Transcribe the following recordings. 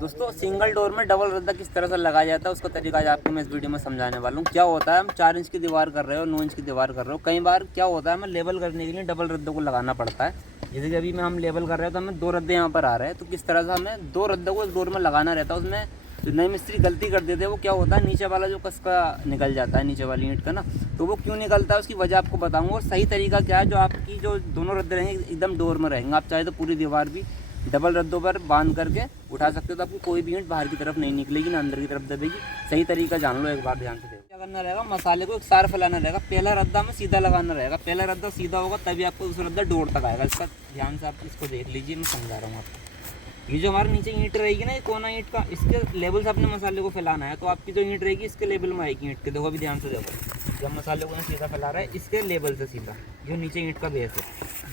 दोस्तों single door में double रद्दा किस तरह से लगाया जाता है उसका तरीका आज आपको मैं इस वीडियो में समझाने वाला हूँ। क्या होता है, हम 4 इंच की दीवार कर रहे हो, 9 इंच की दीवार कर रहे हो, कई बार क्या होता है हमें लेवल करने के लिए डबल रद्दों को लगाना पड़ता है। जैसे कि अभी में हम लेवल कर रहे हैं तो हमें 2 रद्दे यहाँ पर आ रहे हैं, तो किस तरह से हमें 2 रद्दों को इस डोर में लगाना रहता है। उसमें जो नए मिस्त्री गलती कर देते हैं वो क्या होता है, नीचे वाला जो कसका निकल जाता है नीचे वाली ईंट का ना, तो वो क्यों निकलता है उसकी वजह आपको बताऊंगा। और सही तरीका क्या है जो आपकी जो दोनों रद्दे रहेंगे एकदम डोर में रहेंगे। आप चाहे तो पूरी दीवार भी डबल रद्दों पर बांध करके उठा सकते हो, तो आपको कोई भी ईंट बाहर की तरफ नहीं निकलेगी ना अंदर की तरफ दबेगी। सही तरीका जान लो एक बार ध्यान से देखो। क्या करना रहेगा, मसाले को एक सार फैलाना रहेगा। पहला रद्दा में सीधा लगाना रहेगा, पहला रद्दा सीधा होगा तभी आपको दूसरा रद्दा डोर तक आएगा। इसका ध्यान से आप इसको देख लीजिए, मैं समझा रहा हूँ आपको। ये जो हमारे नीचे ईंट रहेगी ना, ये कोना ईंट का, इसके लेवल से अपने मसाले को फैलाना है। तो आपकी जो ईंट रहेगी इसके लेवल में आएगी ईंट के। देखो अभी ध्यान से देखो, जब मसाले को सीधा फैला रहा है इसके लेवल से सीधा, जो नीचे ईंट का बेस है।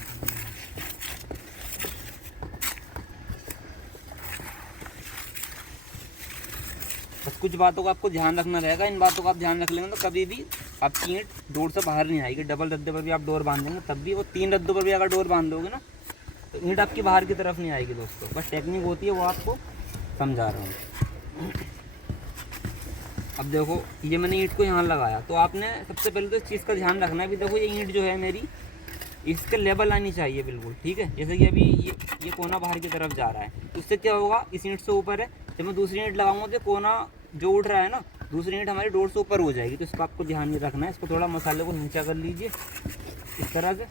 बस कुछ बातों का आपको ध्यान रखना रहेगा। इन बातों का आप ध्यान रख लेंगे तो कभी भी आपकी ईंट डोर से बाहर नहीं आएगी। डबल रद्दे पर भी आप डोर बांध देंगे तब भी, वो 3 रद्दों पर भी अगर डोर बांध दोगे ना तो ईंट आपकी बाहर की तरफ नहीं आएगी। दोस्तों बस टेक्निक होती है, वो आपको समझा रहा हूँ। अब देखो ये मैंने ईंट को यहाँ लगाया, तो आपने सबसे पहले तो इस चीज़ का ध्यान रखना है। अभी देखो ये ईंट जो है मेरी, इसके लेवल आनी चाहिए बिल्कुल, ठीक है। जैसे कि अभी ये कोना बाहर की तरफ जा रहा है, उससे क्या होगा, इस ईंट से ऊपर है। जब मैं दूसरी ईंट लगाऊंगा तो कोना जो उठ रहा है ना, दूसरी ईंट हमारी डोर से ऊपर हो जाएगी। तो इसको आपको ध्यान नहीं रखना है। इसको थोड़ा मसाले को नीचा कर लीजिए इस तरह से।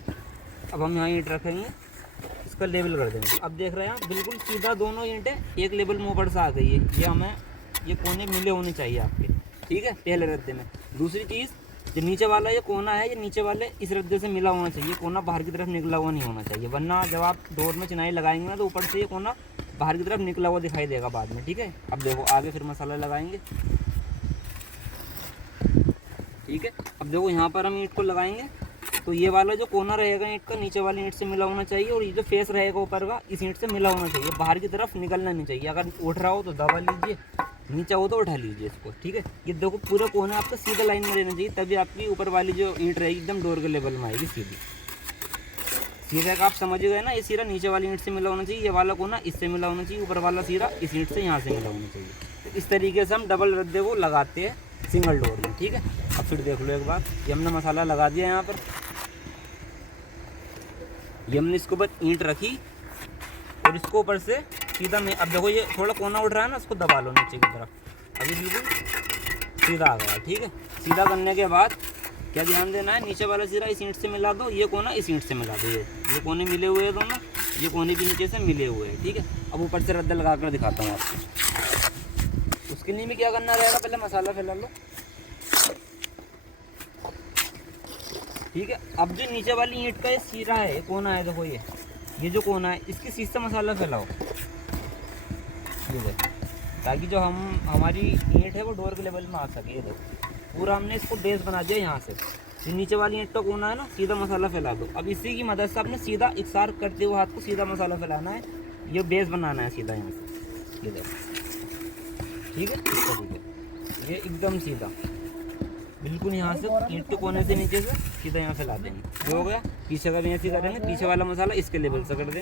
अब हम यहाँ ईंट रखेंगे, इसका लेवल कर देंगे। अब देख रहे हैं आप बिल्कुल सीधा दोनों ईंटें एक लेवल में ऊपर से आ गई है। ये हमें ये कोने मिले होने चाहिए आपके, ठीक है, पहले रद्दे में। दूसरी चीज़, जो नीचे वाला ये कोना है, ये नीचे वाले इस रद्दे से मिला होना चाहिए। कोना बाहर की तरफ निकला हुआ नहीं होना चाहिए, वरना जब आप डोर में चिनाई लगाएंगे ना तो ऊपर से ये कोना बाहर की तरफ निकला हुआ दिखाई देगा बाद में, ठीक है। अब देखो आगे फिर मसाला लगाएंगे, ठीक है। अब देखो यहाँ पर हम ईंट को लगाएंगे तो ये वाला जो कोना रहेगा ईंट का, नीचे वाली ईंट से मिला होना चाहिए। और ये जो फेस रहेगा ऊपर का, इस ईंट से मिला होना चाहिए, बाहर की तरफ निकलना नहीं चाहिए। अगर उठ रहा हो तो दबा लीजिए, नीचा हो तो उठा लीजिए इसको, ठीक है। ये देखो पूरा कोना आपका सीधा लाइन में रहना चाहिए, तभी आपकी ऊपर वाली जो ईंट रहेगी एकदम डोर के लेवल में आएगी सीधी। सीधा का आप समझ गए ना, ये सीधा नीचे वाली ईंट से मिला होना चाहिए, ये वाला कोना इससे मिला होना चाहिए, ऊपर वाला सीधा इस ईंट से यहाँ से मिला होना चाहिए। तो इस तरीके से हम डबल रद्दे को लगाते हैं सिंगल डोर में, ठीक है। अब फिर देख लो एक बार, ये हमने मसाला लगा दिया यहाँ पर, ये हमने इसके ऊपर ईंट रखी और इसको ऊपर से सीधा में। अब देखो ये थोड़ा कोना उठ रहा है ना, उसको दबा लो नीचे की तरफ। अभी बिल्कुल सीधा आ गया, ठीक है। सीधा करने के बाद क्या ध्यान देना है, नीचे वाला सिरा इस ईंट से मिला दो, ये कोना इस ईंट से मिला दो। ये कोने मिले हुए हैं दोनों, ये कोने भी नीचे से मिले हुए हैं, ठीक है। अब ऊपर से रद्दा लगा कर दिखाता हूँ आपको। उसके लिए भी क्या करना रहेगा, पहले मसाला फैला लो, ठीक है। अब जो नीचे वाली ईंट का ये सिरा है, कोना है, देखो ये जो कोना है, इसके सीध से मसाला फैलाओ, ताकि जो हमारी ईंट है वो डोर के लेवल में आ सके। ये देखो पूरा हमने इसको बेस बना दिया। यहाँ से जो नीचे वाली ईंट का कोना है ना, सीधा मसाला फैला दो। अब इसी की मदद से आपने सीधा इकसार करते हुए हाथ को सीधा मसाला फैलाना है, ये बेस बनाना है सीधा यहाँ से। ये देखो, ठीक है, इस तरीके ये एकदम सीधा बिल्कुल यहाँ से ईंट के कोने से नीचे से सीधा यहाँ फैला देंगे। जो हो गया, पीछे का भी ऐसे करेंगे, पीछे वाला मसाला इसके लेवल से कर देंगे।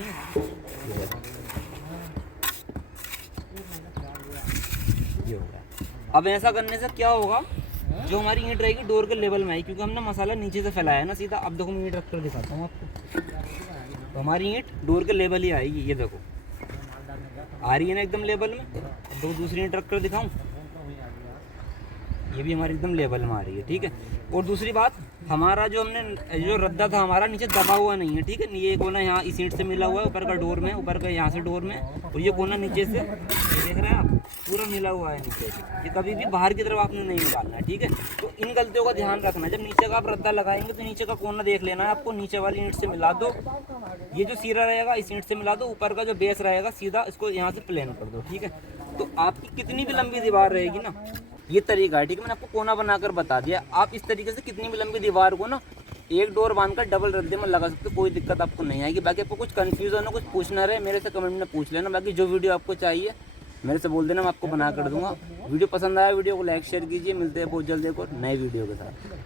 ये हो गया। अब ऐसा करने से क्या होगा, जो हमारी ईंट रहेगी डोर के लेवल में आई, क्योंकि हमने मसाला नीचे से फैलाया है ना सीधा। अब देखो मैं ईंट रख कर दिखाता हूँ आपको, तो हमारी ईंट डोर के लेवल ही आएगी। ये देखो आ रही है ना एकदम लेवल में। दो दूसरी ईंट रख कर दिखाऊँ, ये भी हमारी एकदम लेवल में आ रही है, ठीक है। और दूसरी बात, हमारा जो रद्दा था हमारा नीचे दबा हुआ नहीं है, ठीक है। ये कोना यहाँ इस ईंट से मिला हुआ है, ऊपर का डोर में, ऊपर का यहाँ से डोर में, और ये कोना नीचे से, ये देख रहे हैं आप, पूरा मिला हुआ है नीचे से। ये कभी भी बाहर की तरफ आपने नहीं निकालना है, ठीक है। तो इन गलतियों का ध्यान रखना है। जब नीचे का आप रद्दा लगाएंगे तो नीचे का कोना देख लेना है आपको, नीचे वाली ईंट से मिला दो। ये जो सिरा रहेगा इस ईंट से मिला दो, ऊपर का जो बेस रहेगा सीधा इसको यहाँ से प्लेन कर दो, ठीक है। तो आपकी कितनी भी लंबी दीवार रहेगी ना, ये तरीका है, ठीक है। मैंने आपको कोना बनाकर बता दिया। आप इस तरीके से कितनी भी लंबी दीवार को ना एक डोर बांधकर डबल रद्दे में लगा सकते हो, कोई दिक्कत आपको नहीं आएगी। बाकी आपको कुछ कंफ्यूजन हो, कुछ पूछना रहे, मेरे से कमेंट में पूछ लेना। बाकी जो वीडियो आपको चाहिए मेरे से बोल देना, मैं आपको बना कर दूंगा। वीडियो पसंद आया, वीडियो को लाइक शेयर कीजिए। मिलते हैं बहुत जल्द एक और नए वीडियो के साथ।